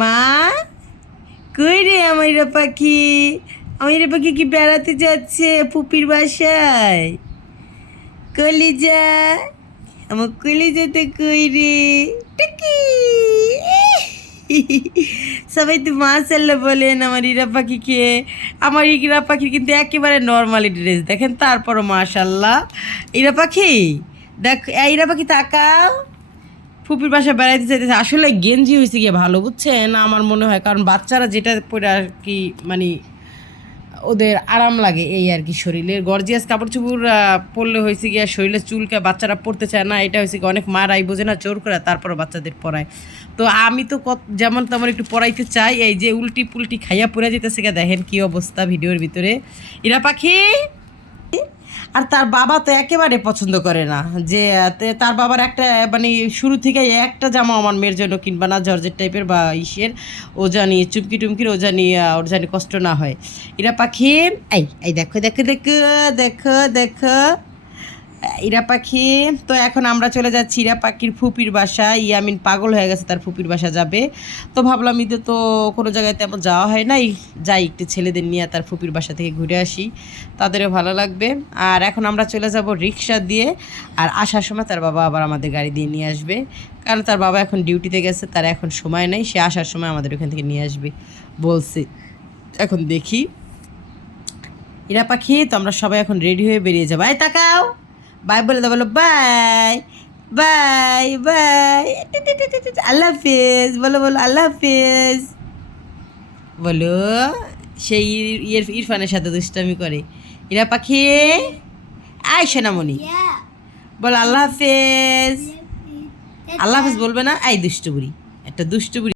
মা, কই রে আমার ইরা পাখি? আমার ইরা পাখি কি বেড়াতে যাচ্ছে পুপির বাসায়? কলিজা, আমার কলিজাতে কই রে? টুকি। সবাই তো মাশাআল্লাহ বলেন আমার ইরা পাখিকে। আমার ইরা পাখির কিন্তু একেবারে নর্মালি ড্রেস দেখেন, তারপরও মাশাআল্লাহ। ইরা পাখি দেখ, ইরা পাখি তাকাও। ফুপির বাসায় বেড়াইতে চাইতেছে। আসলে গেঞ্জি হয়েছে গিয়ে ভালো, বুঝছেন আমার মনে হয়, কারণ বাচ্চারা যেটা পরে আর কি মানে ওদের আরাম লাগে এই আর কি। শরীরের গর্জিয়াস কাপড় চোপড় পরলে হয়েছে গিয়ে শরীরের চুলকে বাচ্চারা পরতে চায় না। এটা হয়েছে কি অনেক মারাই বোঝে না, জোর করে তারপরে বাচ্চাদের পরায়। তো আমি তো যেমন তেমন একটু পরাইতে চাই। এই যে উল্টি পুলটি খাইয়া পড়ে যেতেছে গিয়ে, দেখেন কি অবস্থা ভিডিওর ভিতরে। ইরা পাখি আর তার বাবা তো একেবারে পছন্দ করে না যে তার বাবার একটা মানে শুরু থেকে একটা জামা আমার মেয়ের জন্য কিনবা না, জর্জেট টাইপের বা ইসের, ও জানি চুমকি টুমকির, ও জানি ওর জানি কষ্ট না হয়। ইরা পাখি এই এই দেখো দেখো দেখো দেখো দেখো ইরা পাখি। তো এখন আমরা চলে যাচ্ছি ইরা পাখির ফুপির বাসা। ইয়ামিন পাগল হয়ে গেছে, তার ফুপির বাসা যাবে। তো ভাবলাম ঈদে তো কোনো জায়গায় তেমন যাওয়া হয় নাই, যাই একটু ছেলেদের নিয়ে তার ফুপির বাসা থেকে ঘুরে আসি, তাদেরও ভালো লাগবে। আর এখন আমরা চলে যাব রিক্সা দিয়ে, আর আসার সময় তার বাবা আবার আমাদের গাড়ি দিয়ে নিয়ে আসবে, কারণ তার বাবা এখন ডিউটিতে গেছে, তার এখন সময় নেই, সে আসার সময় আমাদের ওখান থেকে নিয়ে আসবে বলছে। এখন দেখি ইরা পাখি। তো আমরা সবাই এখন রেডি হয়ে বেরিয়ে যাবো। এই তাকাও, বাই বলে দাও, বলো বাই বাই বাই, আল্লাহ হাফেজ বলো, বলো আল্লাহ হাফেজ বলো। সেই ইরফানের সাথে দুষ্টামি করে। ইরা পাখি আয় সোনামণি, বলো আল্লাহ হাফেজ। আল্লাহ হাফেজ বলবে না, এই দুষ্টু বুড়ি, একটা দুষ্টু বুড়ি।